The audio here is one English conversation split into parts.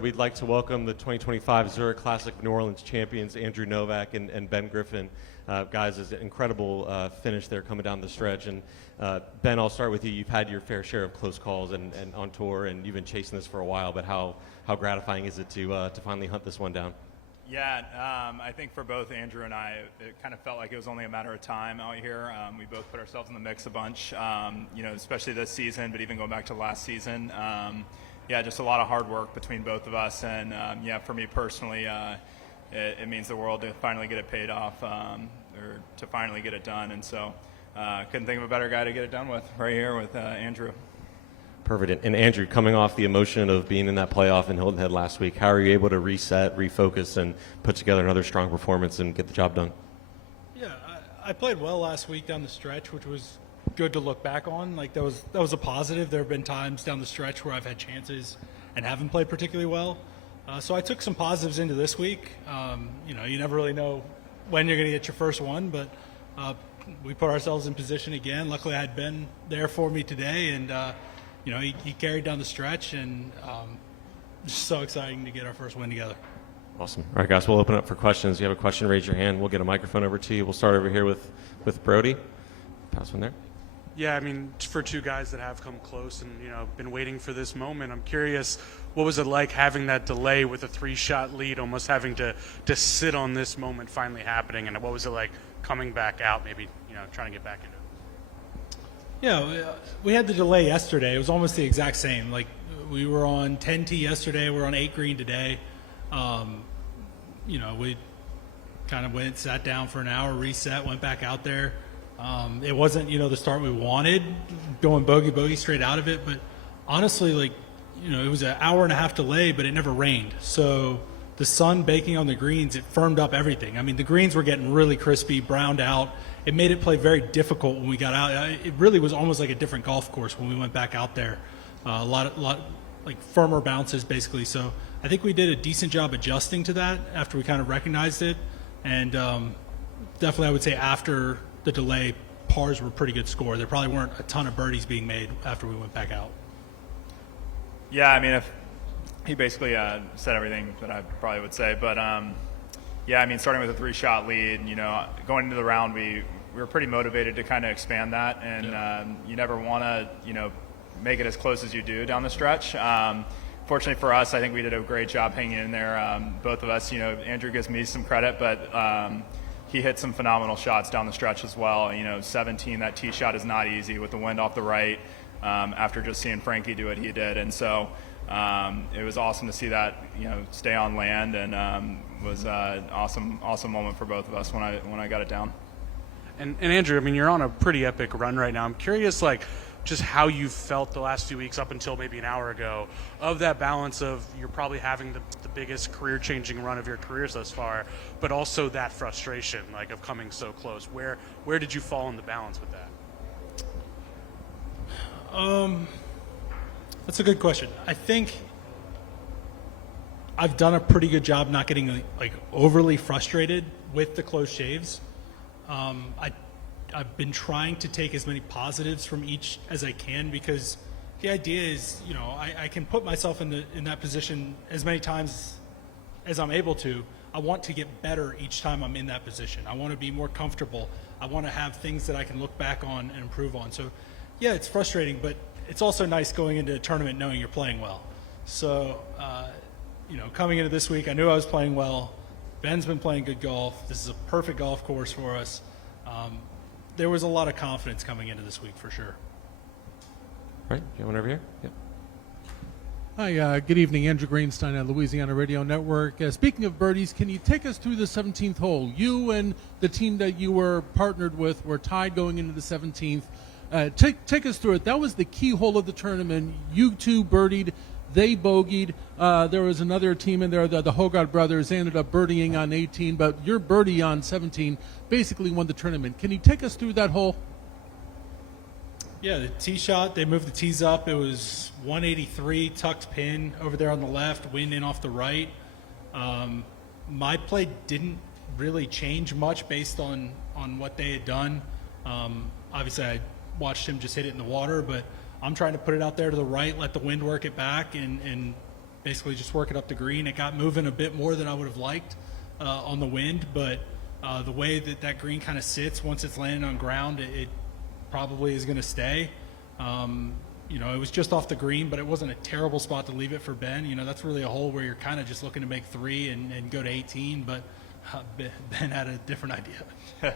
We'd like to welcome the 2025 Zurich Classic New Orleans champions, Andrew Novak and Ben Griffin. Guys, it's an incredible finish there coming down the stretch. And Ben, I'll start with you. You've had your fair share of close calls and on tour, and you've been chasing this for a while. But how gratifying is it to finally hunt this one down? Yeah, I think for both Andrew and I, it kind of felt like it was only a matter of time out here. We both put ourselves in the mix a bunch, especially this season, but even going back to last season. Just a lot of hard work between both of us. And, for me personally, it means the world to finally get it paid off or to finally get it done. And so couldn't think of a better guy to get it done with right here with Andrew. Perfect. And Andrew, coming off the emotion of being in that playoff in Hilton Head last week, how are you able to reset, refocus, and put together another strong performance and get the job done? Yeah, I played well last week down the stretch, which was good to look back on. Like that was a positive. There have been times down the stretch where I've had chances and haven't played particularly well. So I took some positives into this week. You never really know when you're going to get your first one, but we put ourselves in position again. Luckily, I had Ben there for me today, and he carried down the stretch, and just so exciting to get our first win together. Awesome. All right, guys, we'll open up for questions. If you have a question, raise your hand. We'll get a microphone over to you. We'll start over here with Brody. Pass one there. Yeah, I mean, for two guys that have come close and, been waiting for this moment, I'm curious, what was it like having that delay with a 3-shot lead, almost having to sit on this moment finally happening, and what was it like coming back out, maybe, trying to get back into it? Yeah, we had the delay yesterday. It was almost the exact same. Like, we were on 10T yesterday. We're on 8 green today. We kind of went, sat down for an hour, reset, went back out there. It wasn't, the start we wanted, going bogey straight out of it. But honestly, it was an hour and a half delay, but it never rained. So the sun baking on the greens, it firmed up everything. I mean, the greens were getting really crispy, browned out. It made it play very difficult when we got out. It really was almost like a different golf course when we went back out there. A lot like firmer bounces, basically. So I think we did a decent job adjusting to that after we kind of recognized it. And definitely I would say after the delay, pars were a pretty good score. There probably weren't a ton of birdies being made after we went back out. Yeah, I mean, if he basically said everything that I probably would say. But, starting with a 3-shot lead, going into the round, we were pretty motivated to kind of expand that. And you never want to, make it as close as you do down the stretch. Fortunately for us, I think we did a great job hanging in there. Both of us, Andrew gives me some credit, but he hit some phenomenal shots down the stretch as well. 17, that tee shot is not easy with the wind off the right after just seeing Frankie do what he did. And so it was awesome to see that, stay on land, and was an awesome moment for both of us when I got it down. And Andrew, I mean, you're on a pretty epic run right now. I'm curious, just how you felt the last few weeks up until maybe an hour ago of that balance of you're probably having the biggest career-changing run of your careers thus far, but also that frustration, of coming so close. Where did you fall in the balance with that? That's a good question. I think I've done a pretty good job not getting overly frustrated with the close shaves. I've been trying to take as many positives from each as I can, because the idea is, I can put myself in that position as many times as I'm able to. I want to get better each time I'm in that position. I want to be more comfortable. I want to have things that I can look back on and improve on. So, yeah, it's frustrating, but it's also nice going into a tournament knowing you're playing well. So, coming into this week, I knew I was playing well. Ben's been playing good golf. This is a perfect golf course for us. There was a lot of confidence coming into this week for sure. Right, you have one over here? Yeah. Hi, good evening. Andrew Greenstein at Louisiana Radio Network. Speaking of birdies, can you take us through the 17th hole? You and the team that you were partnered with were tied going into the 17th. Take us through it. That was the key hole of the tournament. You two birdied. They bogeyed. There was another team in there, the Hogard brothers. They ended up birdieing on 18, but your birdie on 17 basically won the tournament. Can you take us through that hole? Yeah, the tee shot, they moved the tees up. It was 183, tucked pin over there on the left, wind in off the right. My play didn't really change much based on what they had done. Obviously, I watched him just hit it in the water, but I'm trying to put it out there to the right, let the wind work it back, and basically just work it up the green. It got moving a bit more than I would have liked on the wind, but the way that green kind of sits once it's landing on ground, it probably is going to stay. It was just off the green, but it wasn't a terrible spot to leave it for Ben. That's really a hole where you're kind of just looking to make 3 and go to 18, but Ben had a different idea.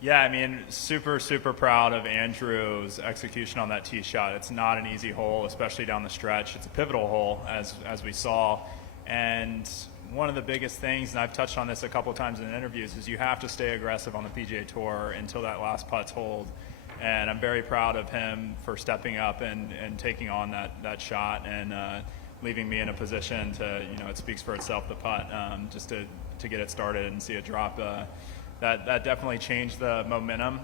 Yeah, I mean, super, super proud of Andrew's execution on that tee shot. It's not an easy hole, especially down the stretch. It's a pivotal hole, as we saw. And one of the biggest things, and I've touched on this a couple of times in interviews, is you have to stay aggressive on the PGA Tour until that last putt's hold. And I'm very proud of him for stepping up and taking on that shot and leaving me in a position to, it speaks for itself, the putt, just to get it started and see it drop. That definitely changed the momentum.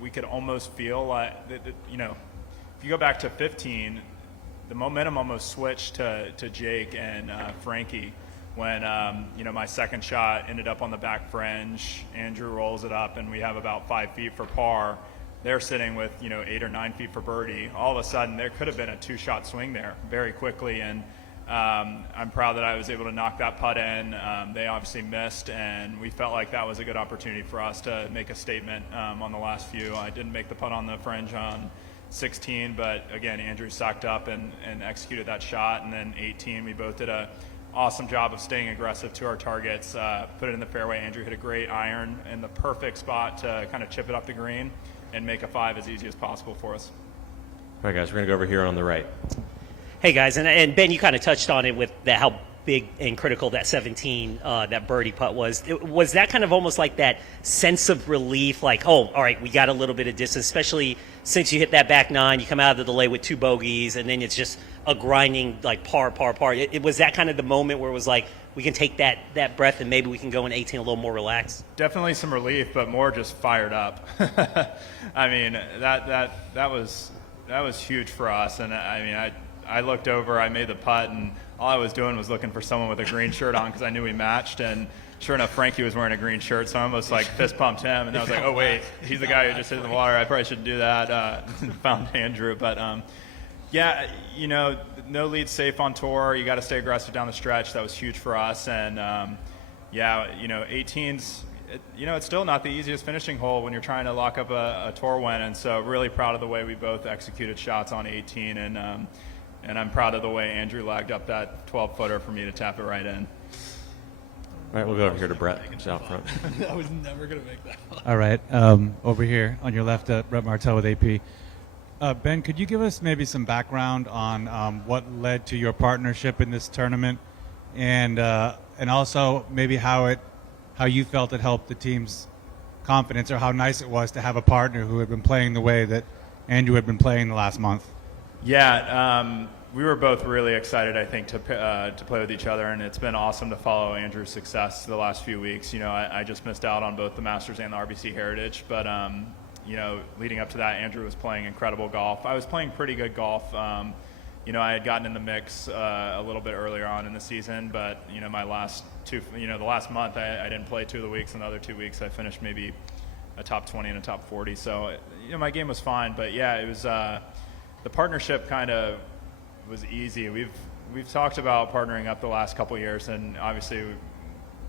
We could almost feel like, if you go back to 15, the momentum almost switched to Jake and Frankie when, my second shot ended up on the back fringe. Andrew rolls it up, and we have about 5 feet for par. They're sitting with, 8 or 9 feet for birdie. All of a sudden, there could have been a 2-shot swing there very quickly, and I'm proud that I was able to knock that putt in. They obviously missed, and we felt like that was a good opportunity for us to make a statement on the last few. I didn't make the putt on the fringe on 16, but again, Andrew socked up and executed that shot. And then 18, we both did an awesome job of staying aggressive to our targets, put it in the fairway. Andrew hit a great iron in the perfect spot to kind of chip it up the green and make a 5 as easy as possible for us. All right, guys, we're going to go over here on the right. Hey guys, and Ben, you kind of touched on it with how big and critical that 17, that birdie putt was. Was that kind of almost like that sense of relief, like, oh, all right, we got a little bit of distance, especially since you hit that back 9, you come out of the delay with 2 bogeys, and then it's just a grinding, like, par. Was that kind of the moment where it was like, we can take that breath and maybe we can go in 18 a little more relaxed? Definitely some relief, but more just fired up. I mean, that was huge for us, and I mean, I looked over, I made the putt, and all I was doing was looking for someone with a green shirt on because I knew we matched, and sure enough, Frankie was wearing a green shirt, so I almost like fist pumped him, and I was like, oh wait, he's the guy who just hit in the water, I probably shouldn't do that. Found Andrew, but yeah, no lead safe on tour, you got to stay aggressive down the stretch. That was huge for us, and 18's, it's still not the easiest finishing hole when you're trying to lock up a tour win, and so really proud of the way we both executed shots on 18, and I'm proud of the way Andrew lagged up that 12-footer for me to tap it right in. All right, we'll go over here to Brett, who's out front. I was never going to make that one. All right, over here on your left, Brett Martell with AP. Ben, could you give us maybe some background on what led to your partnership in this tournament, and also maybe how you felt it helped the team's confidence, or how nice it was to have a partner who had been playing the way that Andrew had been playing the last month? Yeah, we were both really excited, I think, to play with each other, and it's been awesome to follow Andrew's success the last few weeks. I just missed out on both the Masters and the RBC Heritage, but leading up to that, Andrew was playing incredible golf. I was playing pretty good golf. I had gotten in the mix a little bit earlier on in the season, but my last the last month I didn't play 2 of the weeks, and the other 2 weeks I finished maybe a top 20 and a top 40. So my game was fine, but yeah, it was the partnership kind of was easy. We've talked about partnering up the last couple years, and obviously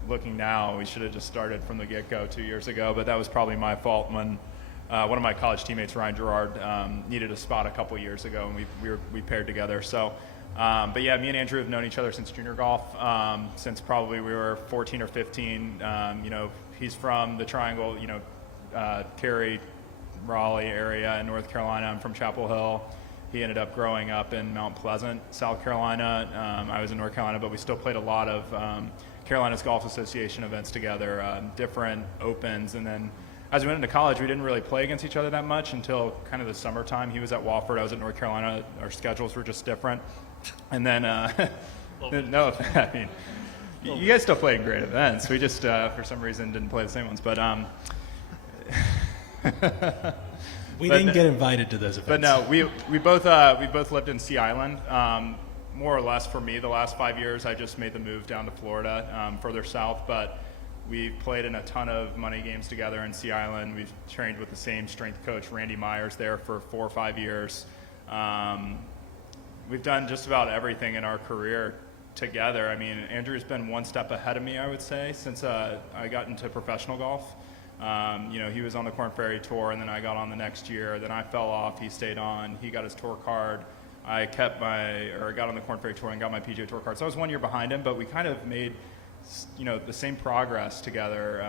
looking now, we should have just started from the get-go 2 years ago, but that was probably my fault when one of my college teammates, Ryan Gerard, needed a spot a couple years ago, and we paired together. So, but yeah, me and Andrew have known each other since junior golf, since probably we were 14 or 15. He's from the Triangle, Cary, Raleigh area in North Carolina. I'm from Chapel Hill. He ended up growing up in Mount Pleasant, South Carolina. I was in North Carolina, but we still played a lot of Carolinas Golf Association events together, different opens, and then as we went into college, we didn't really play against each other that much until kind of the summertime. He was at Wofford, I was at North Carolina. Our schedules were just different. And then, no, I mean, you guys still play great events. We just, for some reason, didn't play the same ones. But We didn't get invited to those events. But no, we both lived in Sea Island. More or less for me, the last 5 years, I just made the move down to Florida, further south. But we've played in a ton of money games together in Sea Island. We've trained with the same strength coach, Randy Myers, there for 4 or 5 years. we've done just about everything in our career together. I mean, Andrew's been one step ahead of me, I would say, since I got into professional golf. You know, he was on the Korn Ferry Tour, and then I got on the next year. Then I fell off. He stayed on. He got his tour card. I got on the Korn Ferry Tour and got my PGA Tour card. So I was 1 year behind him, but we kind of made, you know, the same progress together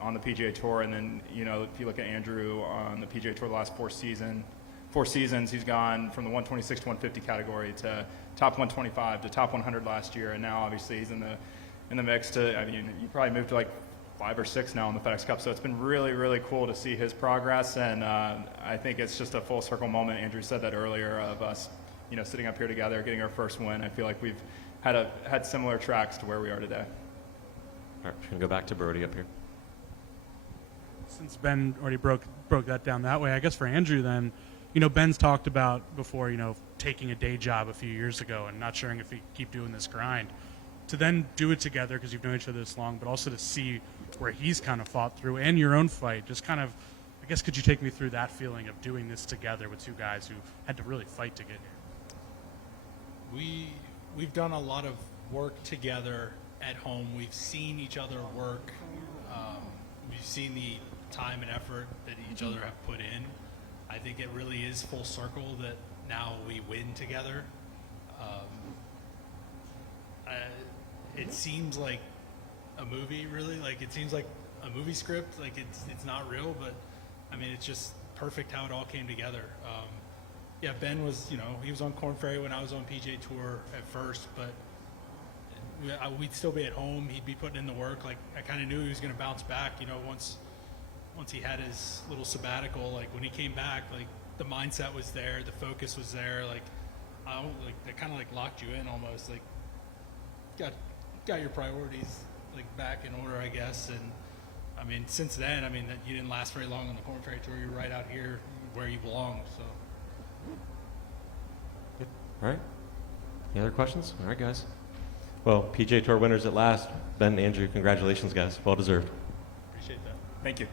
on the PGA Tour. And then, you know, if you look at Andrew on the PGA Tour the last four seasons, he's gone from the 126 to 150 category to top 125 to top 100 last year, and now obviously he's in the mix to. I mean, you probably moved to like 5 or 6 now in the FedEx Cup, so it's been really, really cool to see his progress, and I think it's just a full circle moment. Andrew said that earlier of us, you know, sitting up here together, getting our first win. I feel like we've had similar tracks to where we are today. All right, we're going to go back to Brody up here. Since Ben already broke that down that way, I guess for Andrew then, you know, Ben's talked about before, you know, taking a day job a few years ago and not sure if he keep doing this grind. To then do it together because you've known each other this long, but also to see where he's kind of fought through and your own fight, just kind of, I guess, could you take me through that feeling of doing this together with two guys who had to really fight to get here? We've done a lot of work together at home. We've seen each other work. We've seen the time and effort that each other have put in. I think it really is full circle that now we win together. It seems like a movie, really. Like, it seems like a movie script. Like, it's not real, but I mean, it's just perfect how it all came together. Yeah, Ben was, you know, he was on Korn Ferry when I was on PGA Tour at first, but we'd still be at home. He'd be putting in the work. Like, I kind of knew he was going to bounce back, you know, once he had his little sabbatical. Like, when he came back, like, the mindset was there, the focus was there. Like, that kind of like locked you in almost. Like, got your priorities like back in order, I guess. And I mean, since then, I mean, that you didn't last very long on the Korn Ferry Tour. You're right out here where you belong. So. All right. Any other questions? All right, guys. Well, PGA Tour winners at last. Ben and Andrew, congratulations, guys. Well deserved. Appreciate that. Thank you.